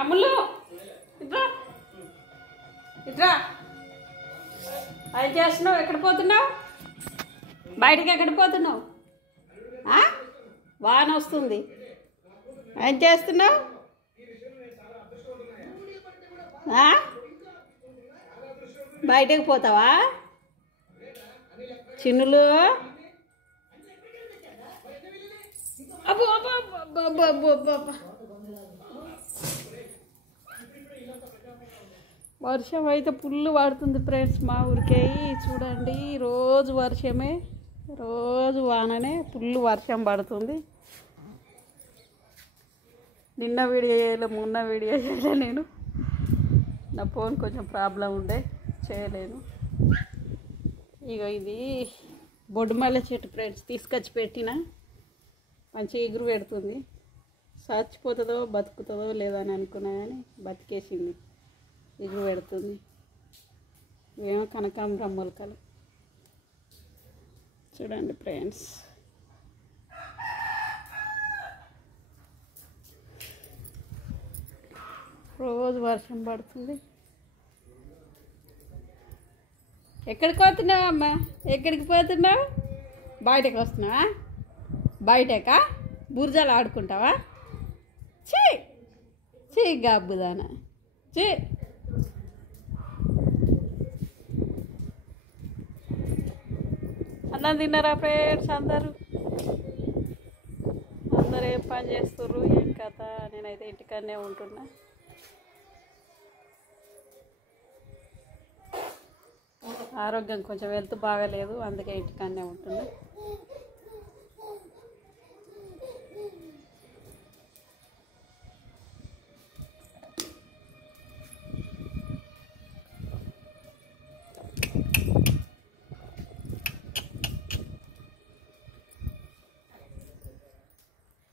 అమ్ములు ఇట్రా ఇట్రా. అది చేస్తున్నావు, ఎక్కడ పోతున్నావు? బయటకి ఎక్కడ పోతున్నావు? వాన వస్తుంది, ఏం చేస్తున్నావు? బయటకు పోతావా చిన్నులు? అబ్బో అబ్బో అబ్బో అబ్బో అబ్బో. వర్షం అయితే పుల్లు పడుతుంది ఫ్రెండ్స్ మా ఊరికే. చూడండి రోజు వర్షమే, రోజు వాననే, పుల్లు వర్షం పడుతుంది. నిన్న వీడియో చేయలే, మొన్న వీడియో చేయలే, నేను నా ఫోన్ కొంచెం ప్రాబ్లం ఉండే చేయలేను. ఇక ఇది బొడ్డుమల్లె చెట్టు ఫ్రెండ్స్, తీసుకొచ్చి పెట్టిన మంచిగా ఎగురు పెడుతుంది. చచ్చిపోతుందో బతుకుతుందో లేదని అనుకున్నా కానీ బతికేసింది, ఎగురు పెడుతుంది. ఇవేమో కనకాంబరం మొలకలు చూడండి ఫ్రెండ్స్. రోజు వర్షం పడుతుంది. ఎక్కడికి పోతున్నావు అమ్మ? ఎక్కడికి పోతున్నావు? బయటకు వస్తున్నావా? బయటకా బుర్జాలు ఆడుకుంటావా? చీ చీ గబ్బుదానా చీ. అన్నం తిన్నారా ఫ్రెండ్స్? అందరూ ఏం పని చేస్తుర్రు, ఏం కథ? నేనైతే ఇంటికనే ఉంటున్నా. ఆరోగ్యం కొంచెం హెల్త్ బాగాలేదు, అందుకే ఇంటికనే ఉంటున్నా.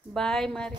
బాయ్ మరి.